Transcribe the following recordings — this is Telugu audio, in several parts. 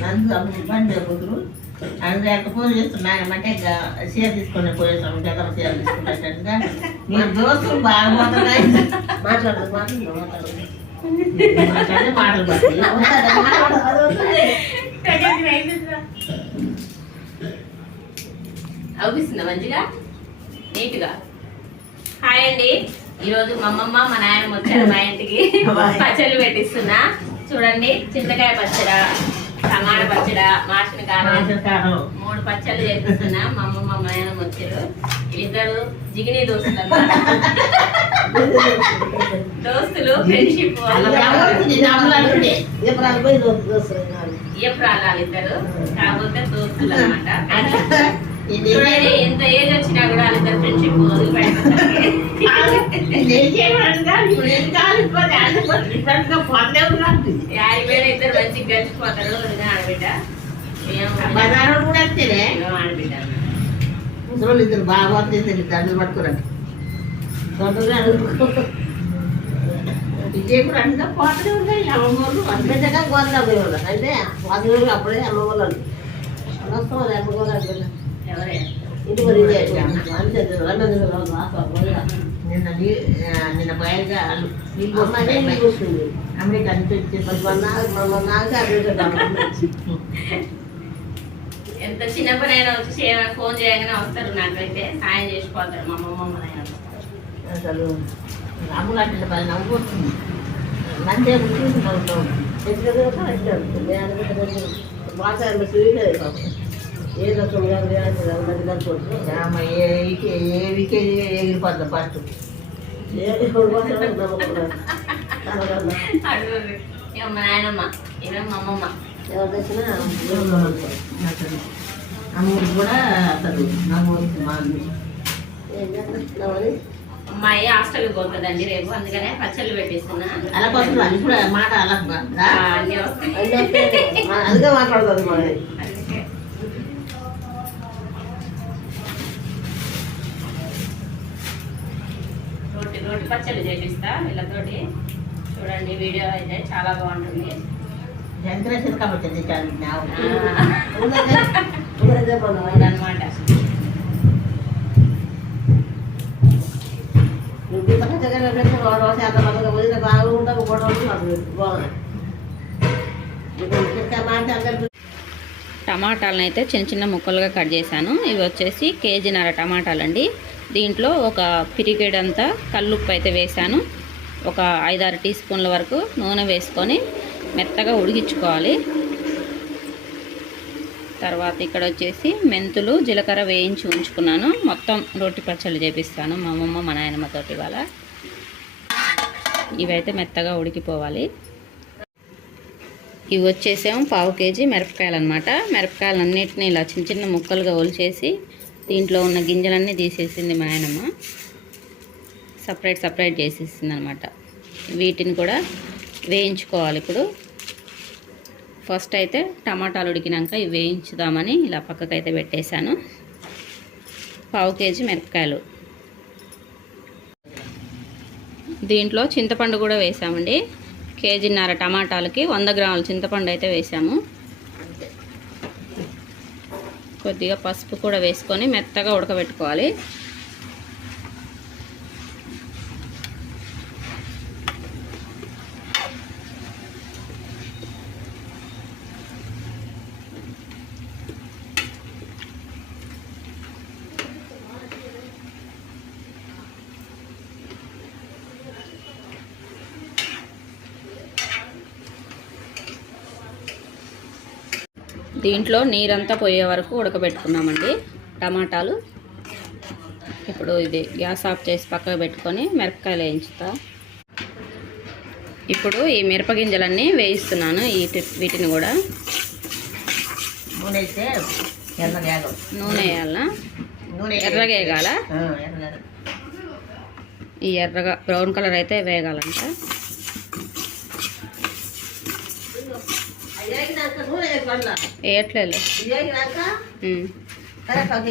నందు అప్పుడు షేర్ తీసుకొని పోయేసాము జగన్ షేర్ తీసుకుంటాట్టుగా మీరు దోస్తులు బాగా పోతున్నాయి మాట్లాడు మాట్లాడు మాట్లాడు మాట్లాడే మాటలు బట్టి అవుపిస్తుందా మంచిగా? నీట్గా? హాయ్ అండి. ఈరోజు మా అమ్మమ్మ మా నాయనమ్మ వచ్చారు మా ఇంటికి. పచ్చళ్ళు పెట్టిస్తున్నా. చూడండి చింతకాయ పచ్చడ టమాటా పచ్చడ మాసిన కారం. మూడు పచ్చళ్ళు చేపిస్తున్నా మా అమ్మమ్మ మా నాయనమ్మ వచ్చారు ఇద్దరు జిగినీ దోస్తులు అన్నమాట. దోస్తులు ఫ్రెండ్షిప్ ఎప్పుడు ఇద్దరు. కాకపోతే దోస్తులు అనమాట చూడండి ఎంత ఏజ్ వచ్చినా కూడా వాళ్ళిద్దరు ఫ్రెండ్షిప్ యాడి ఇద్దరు మంచిగా కలిసిపోతారు ఆడబిడ్డ బజారు కూడా వస్తేనే ఆడబిడ్డ ముసలి ఇద్దరు బాగా వస్తుంది దండలు పట్టుకురండి దండలు విజయ్ కూడా అంతా పోతూనే ఉన్నాయి అమ్మమ్మలు అప్పుడే అమ్మవాళ్ళు అనవసరం నిన్న నిన్న నీళ్ళు వస్తుంది అమెరికా నుంచి ఎంత చిన్న పని అయినా వచ్చి ఫోన్ చేయగానే వస్తారు నాకైతే. సాయం చేసిపోతారు మా అమ్మమ్మ అసలు అమ్ములాంటి పని నవ్వు వస్తుంది. నందే కూర్చుని నవ్వుతాం ఎగిరిపోద్దాం ఫస్ట్ అడుగురు ఇక మా నాయనమ్మ ఇవే మా అమ్మమ్మ అమ్మూరు కూడా నమ్మూరు మా అమ్మాయి హాస్టల్కి పోతుందండి రేపు అందుకనే పచ్చళ్ళు పెట్టిస్తున్నా అలా కోసం అది కూడా మాట అలా అందుకే మాట్లాడుతుంది మరి అందుకే రోటి పచ్చళ్ళు చేపిస్తా వీళ్ళతోటి చూడండి వీడియో అయితే చాలా బాగుంటుంది. అనమాట టమాటాలను అయితే చిన్న చిన్న ముక్కలుగా కట్ చేశాను. ఇవి వచ్చేసి కేజీన్నర టమాటాలు అండి దీంట్లో ఒక పిరిగేడంతా కల్లుప్పు అయితే వేశాను. ఒక ఐదారు టీ స్పూన్ల వరకు నూనె వేసుకొని మెత్తగా ఉడికించుకోవాలి. తర్వాత ఇక్కడ వచ్చేసి మెంతులు జీలకర్ర వేయించి ఉంచుకున్నాను. మొత్తం రొట్టి పచ్చళ్ళు చేపిస్తాను మా అమ్మమ్మ మా నాయనమ్మతోటి ఇవాళ. ఇవైతే మెత్తగా ఉడికిపోవాలి. ఇవి వచ్చేసేమో పావు కేజీ మిరపకాయలు అనమాట మిరపకాయలు అన్నిటిని ఇలా చిన్న చిన్న ముక్కలుగా ఒలిచేసి దీంట్లో ఉన్న గింజలన్నీ తీసేసింది మా ఆయనమ్మ. సపరేట్ సపరేట్ చేసేసింది అనమాట వీటిని కూడా వేయించుకోవాలి ఇప్పుడు. ఫస్ట్ అయితే టమాటాలు ఉడికినాక ఇవి వేయించుదామని ఇలా పక్కకైతే పెట్టేశాను. పావు కేజీ మిరపకాయలు. దీంట్లో చింతపండు కూడా వేసామండి. కేజీన్నర టమాటాలకి వంద గ్రాముల చింతపండు అయితే వేసాము. కొద్దిగా పసుపు కూడా వేసుకొని మెత్తగా ఉడకబెట్టుకోవాలి. దీంట్లో నీరంతా పోయే వరకు ఉడకబెట్టుకున్నామండి. టమాటాలు. ఇప్పుడు ఇది గ్యాస్ ఆఫ్ చేసి పక్కకు పెట్టుకొని మిరపకాయలు వేయించుతా. ఇప్పుడు ఈ మిరపగింజలన్నీ వేయిస్తున్నాను ఈ వీటిని కూడా. నూనె నూనె ఎర్రగా వేగాల ఈ ఎర్రగా బ్రౌన్ కలర్ అయితే వేగాలంట వేగినాక నూనె వేసుకోండి వేయట్లేదు వేగినాక ఉమ్. కరెక్ట్ వేగినాక ఉమ్. అది అది ఉప్పు అట్లా ఉడికిపోయి కరెక్ట్గా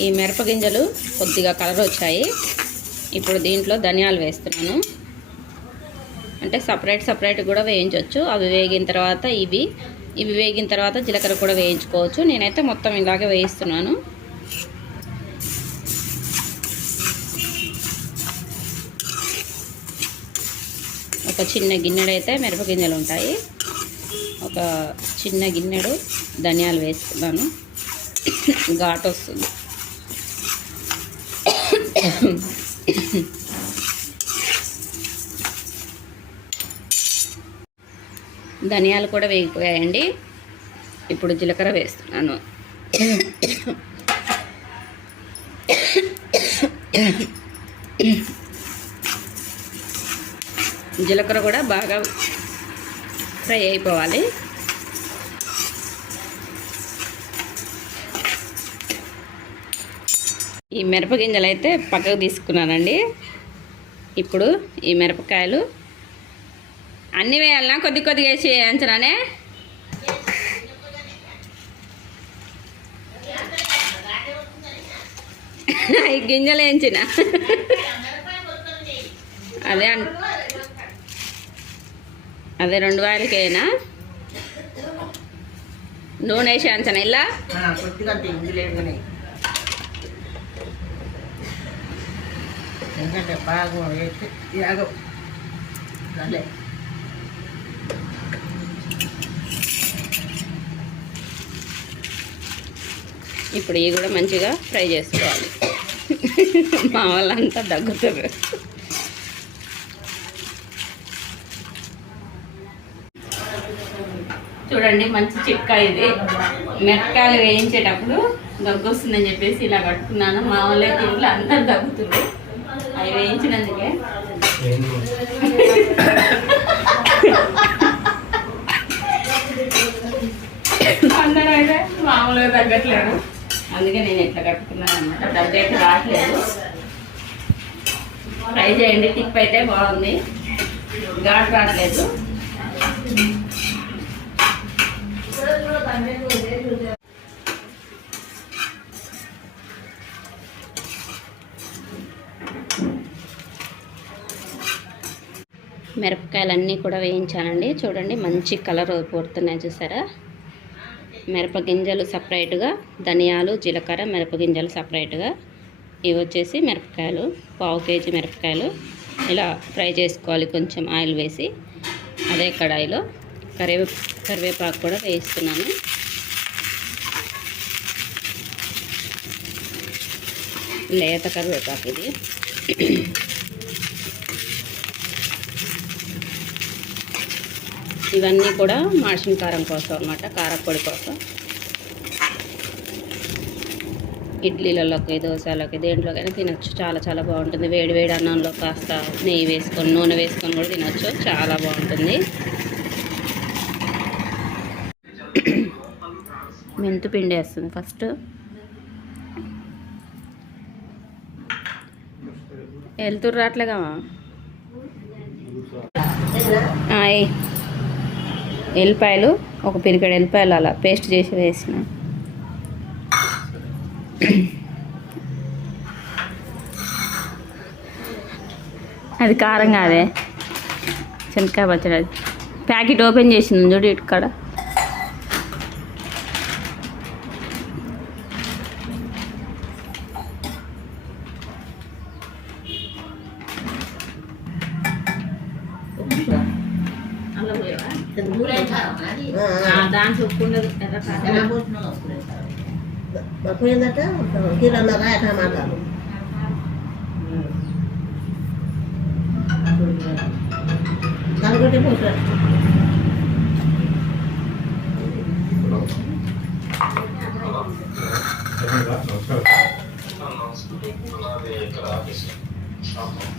ఈ మిరపగింజలు కొద్దిగా కలర్ వచ్చాయి. ఇప్పుడు దీంట్లో ధనియాలు వేస్తున్నాను. అంటే సపరేట్ సపరేట్ కూడా వేయించవచ్చు అవి వేగిన తర్వాత ఇవి. ఇవి వేగిన తర్వాత జీలకర్ర కూడా వేయించుకోవచ్చు. నేనైతే మొత్తం ఇలాగే వేయిస్తున్నాను. ఒక చిన్న గిన్నెడు అయితే మిరపగింజలు ఉంటాయి. ఒక చిన్న గిన్నెడు ధనియాలు వేసుకున్నాను. ఘాటు వస్తుంది. ధనియాలు కూడా వేగిపోయాయండి. ఇప్పుడు జీలకర్ర వేస్తున్నాను. జీలకర్ర కూడా బాగా ఫ్రై అయిపోవాలి. ఈ మిరపగింజలు అయితే పక్కకు తీసుకున్నానండి. ఇప్పుడు ఈ మిరపకాయలు అన్నీ వేయాలన్నా కొద్ది కొద్దిగా వేసి వేయించరానే ఈ గింజలు వేయించిన అదే అన్ అదే రెండు వాయిలకేనా నూనె వేసి అంచనా ఇలా ఎందుకంటే బాగా ఇప్పుడు ఇవి కూడా మంచిగా ఫ్రై చేసుకోవాలి. మా వాళ్ళంతా దగ్గుతారు. చూడండి మంచి చిట్కా ఇది. మిరపకాయలు వేయించేటప్పుడు దగ్గు వస్తుందని చెప్పేసి ఇలా కట్టుకున్నాను. మా వాళ్ళైతే ఇంట్లో అందరు దగ్గుతుంది అవి వేయించినందుకే. అందరూ అయితే మామూలుగా తగ్గట్లేదు. అందుకే నేను ఇట్లా కట్టుకున్నాను అనమాట దగ్గర అయితే రావట్లేదు. ట్రై చేయండి. టిప్ అయితే బాగుంది. ఘాట్ రావట్లేదు. మిరపకాయలన్నీ కూడా వేయించానండి. చూడండి మంచి కలర్ పోతున్నాయి చూసారా? మిరపగింజలు సపరేట్గా ధనియాలు జీలకర్ర మిరపగింజలు సపరేట్గా. ఇవి వచ్చేసి మిరపకాయలు పావు కేజీ మిరపకాయలు. ఇలా ఫ్రై చేసుకోవాలి కొంచెం ఆయిల్ వేసి అదే కడాయిలో. కరివే కరివేపాకు కూడా వేయిస్తున్నాను లేత కరివేపాకు ఇది. ఇవన్నీ కూడా మాసిన కారం కోసం అన్నమాట కారపొడి కోసం. ఇడ్లీలలోకి దోశలకి దేంట్లోకైనా తినచ్చు. చాలా చాలా బాగుంటుంది. వేడి వేడి అన్నంలో కాస్త నెయ్యి వేసుకొని నూనె వేసుకొని కూడా తినచ్చు. చాలా బాగుంటుంది. మెంతు పిండి వేస్తుంది ఫస్ట్. వెళ్తురు రావట్లేగా ఆయ్ ఎల్లిపాయలు ఒక పిరికెడు ఎల్లిపాయలు అలా పేస్ట్ చేసి వేసిన. అది కారం కాదే. శనక్కాయ పచ్చడి అది. ప్యాకెట్ ఓపెన్ చేసింది చూడు ఇక్కడ దాంట్లో ఉండదు. పోయిందట కిలోన్నర టమాటాలు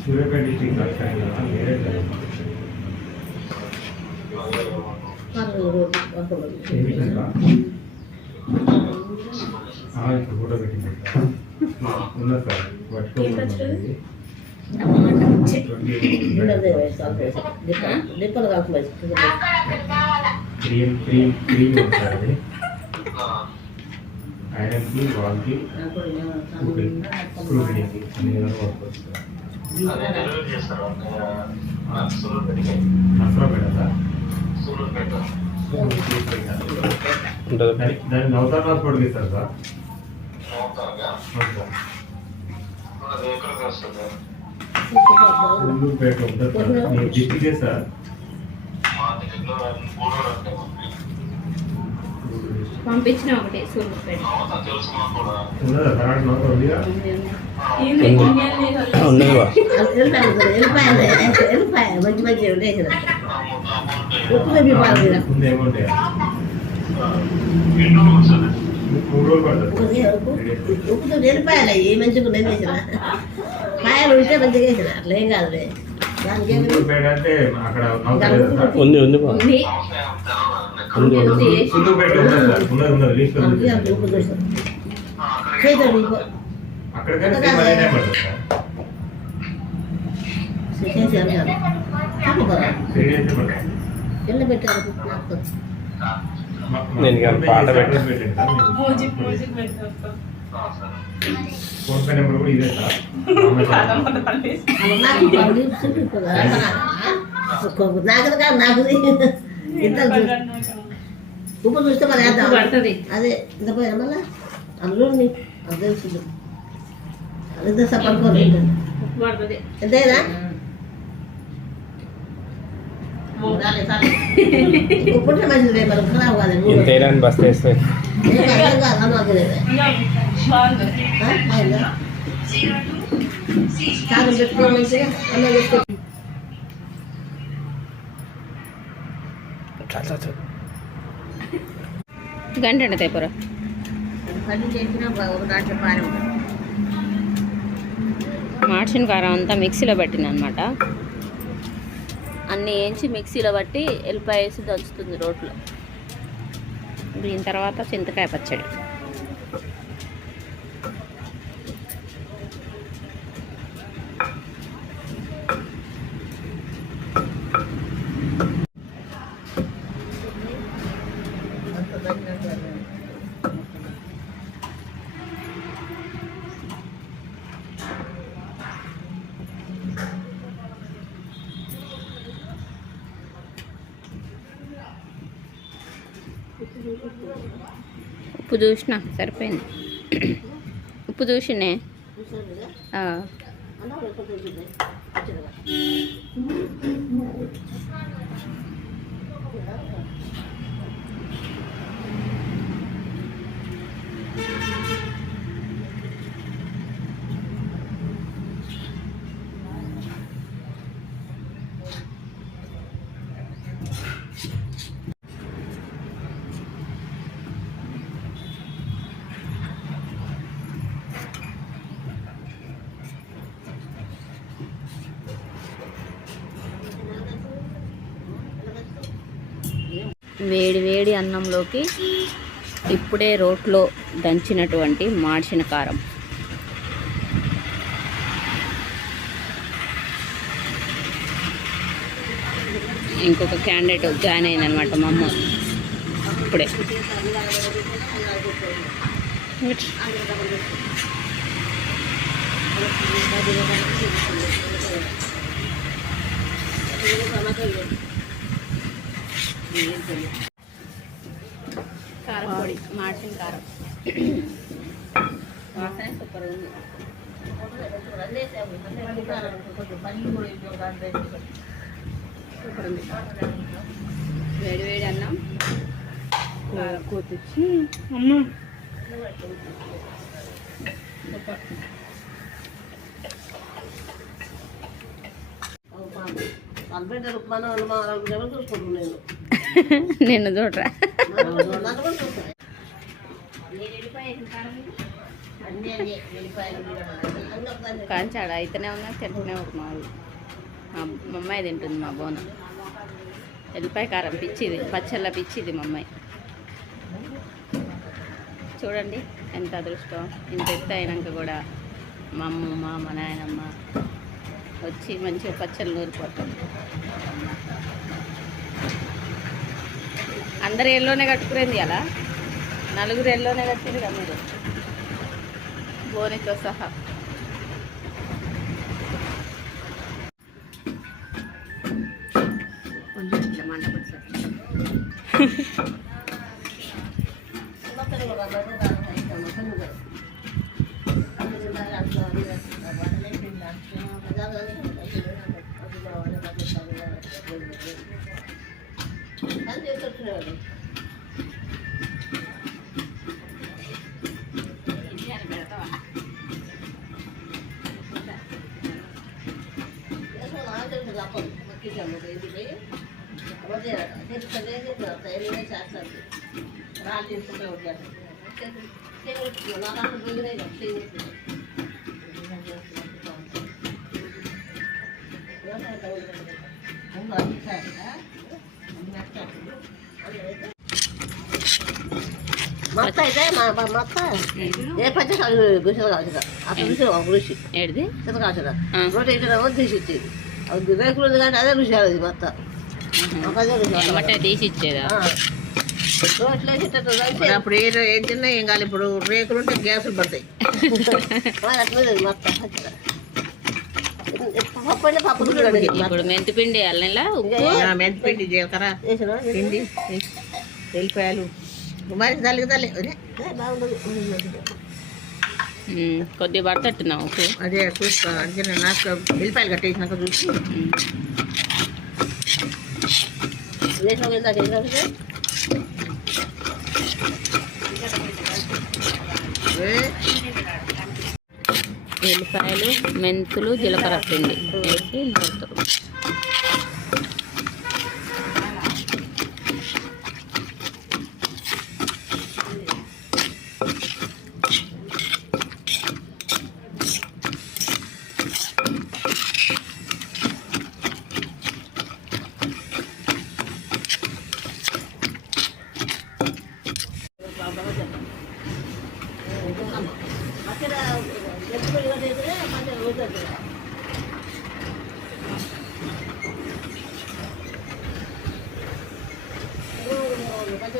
సూర్యాపేట డిస్ట్రిక్ట్ వేరే ఇప్పుడు ఫోటో పెట్టింది ఉన్నది సార్ పట్టుకోవాలి దిప్పలు కాకుండా క్రీమ్ క్రీమ్ క్రీమ్ ఉంటుంది ఐరన్కి వాల్కి స్క్రూ అన్ని విధాలుగా వర్క్ వస్తుంది అదే పెడతా దానికి నవతార్ హాస్పిటల్కి ఇస్తారు? సార్ గుంటూరుపేట ఉంటుంది సార్ మీ డిస్టికే సార్ పంపించిన ఒకటి సూపర్ అవుతా తెలుసు మాకు కూడా. ఉన్నదా సార్ అక్కడ నవతార్ ఉందిగా ఉన్నదివా? వెళ్ళిపోయాను వెళ్ళిపోయా మంచి మంచి ఉండేసిన వస్తుంది మూడు రోజులు పడుతుంది ఉప్పుతో వెళ్ళిపోయాలి ఏ మంచిగా నేను వేసిన పాయలు ఉంటే మంచిగా వేసిన అట్లా ఏం కాదులే అక్కడ ఉంది ఉంది పెట్టారు నాకు నేను ఇక పాట ఉప్పు చూస్తే. మరి పడుతుంది. అదే ఇంత పోయినా మళ్ళా? అందులో అది తెలుసు అది ఉప్పు పడుతుంది. ఎంతైనా ఉప్పుంటే మంచిది రేపు మరి ఖరాబ్ కాదు ఇంత వేయడానికి బస్ వేస్తే ఏం కాదు, ఏం కాదు, అన్నం అక్కర్లేదు. ఆ? అయిందా? కారం పెట్టుకో మంచిగా అన్నం పెట్టుకో చాలు చాలు. గంట తేపరా ఉంటుంది మార్చిన కారం అంతా మిక్సీలో పెట్టిన అనమాట అన్నీ వేయించి మిక్సీలో బట్టి ఎల్లిపాయ వేసి దంచుతుంది రోట్లో. దీని తర్వాత చింతకాయ పచ్చడి. ఉప్పు చూసిన సరిపోయింది. ఉప్పు చూసినే? వేడి వేడి అన్నంలోకి ఇప్పుడే రోట్లో దంచినటువంటి మార్చిన కారం. ఇంకొక క్యాండిడేట్ జాయిన్ అయిందనమాట మా అమ్మ. ఇప్పుడే. కారం పొడి మార్చిన కారం. వాసన సూపర్ ఉంది. సూపర్ ఉంది. వేడి వేడి అన్నం కారం. కూతుచ్చి అమ్మ కల్పెట్టారు ఉప్మానం అనుమానం ఎవరు చూసుకుంటున్నాను నిన్ను చూడరా. కాంచాడ అయితేనే ఉన్నా తింటూనే ఒక మా మా అమ్మాయి తింటుంది మా బోన. ఎల్లిపాయ కారం పిచ్చిది పచ్చళ్ళ పిచ్చిది మా అమ్మాయి చూడండి ఎంత అదృష్టం. ఇంత ఎత్తు అయినాక కూడా మా అమ్మమ్మ మా నాయనమ్మ వచ్చి మంచిగా పచ్చళ్ళు నూరిపోతాం అందరు ఎల్లోనే కట్టుకునేది అలా నలుగురు ఎల్లోనే కట్టింది కదా మీరు? బోనితో సహా. రాళ్ళు తీసుకుంటే మొత్తం అయితే మా మా మొత్తం ఏ పచ్చ గుడిసెలు కావచ్చు అప్పుడు రుచి ఒక రుచి ఏడిది చిన్న కావచ్చు ఆ. రోడ్డు ఇచ్చిన తీసి ఇచ్చేది అది రేకులు ఉంది కానీ అదే రుచి అది ఎమ్మటే తీసి ఇచ్చేదా ఇప్పుడు అప్పుడు ఏ ఏం తిన్నా ఏం కాదు ఇప్పుడు రేకులు ఉంటే గ్యాసులు పడతాయి. ఇప్పుడు మెంతిపిండి అల్లంలా ఉప్పు. మెంతిపిండి జీలకర్ర పిండి వెళ్ళిపోయాలు మరి తల్లి తల్లి కొద్దిగా పడతట్టున్నావు ఉప్పు అదే చూస్తా. అంటే నేను నాకు వెళ్ళిపోయాలి కట్టేసినాక చూసి. ఎల్లిపాయలు మెంతులు జీలకర్ర పిండి వేసి నూరుతారు.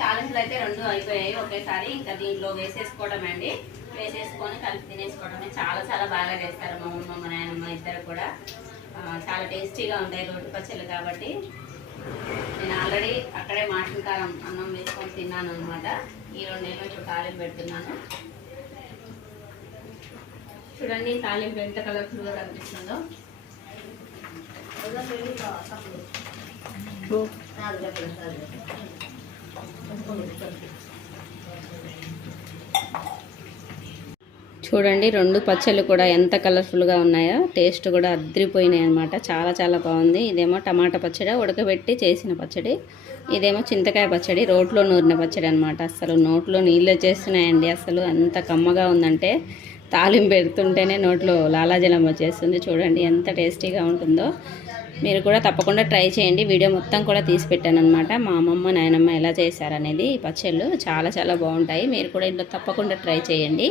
తాలింపులు అయితే రెండు అయిపోయాయి ఒకేసారి ఇంకా దీంట్లో వేసేసుకోవడం అండి వేసేసుకొని కలిపి తినేసుకోవడమే చాలా చాలా బాగా చేస్తారు మా అమ్మ మా నాయనమ్మ ఇద్దరు కూడా చాలా టేస్టీగా ఉంటాయి రోడ్డు పచ్చళ్ళు కాబట్టి నేను ఆల్రెడీ అక్కడే మాటల కారం అన్నం వేసుకొని తిన్నాను అనమాట ఈ రెండేమో ఇప్పుడు తాలింపు పెడుతున్నాను చూడండి తాలింపు ఎంత కలర్ఫుల్గా కనిపిస్తుందో. చూడండి రెండు పచ్చళ్ళు కూడా ఎంత కలర్ఫుల్గా ఉన్నాయో. టేస్ట్ కూడా అద్రిపోయినాయి అనమాట చాలా చాలా బాగుంది. ఇదేమో టమాటా పచ్చడి ఉడకబెట్టి చేసిన పచ్చడి. ఇదేమో చింతకాయ పచ్చడి రోట్లో నూరిన పచ్చడి అనమాట అసలు నోట్లో నీళ్ళు వచ్చేస్తున్నాయండి. అసలు ఎంత కమ్మగా ఉందంటే తాలింపు పెడుతుంటేనే నోట్లో లాలాజలం వచ్చేస్తుంది. చూడండి ఎంత టేస్టీగా ఉంటుందో. మీరు కూడా తప్పకుండా ట్రై చేయండి. వీడియో మొత్తం కూడా తీసి పెట్టాను అనమాట మా అమ్మమ్మ నాయనమ్మ ఎలా చేశారనేది పచ్చళ్ళు చాలా చాలా బాగుంటాయి. మీరు కూడా ఇంట్లో తప్పకుండా ట్రై చేయండి.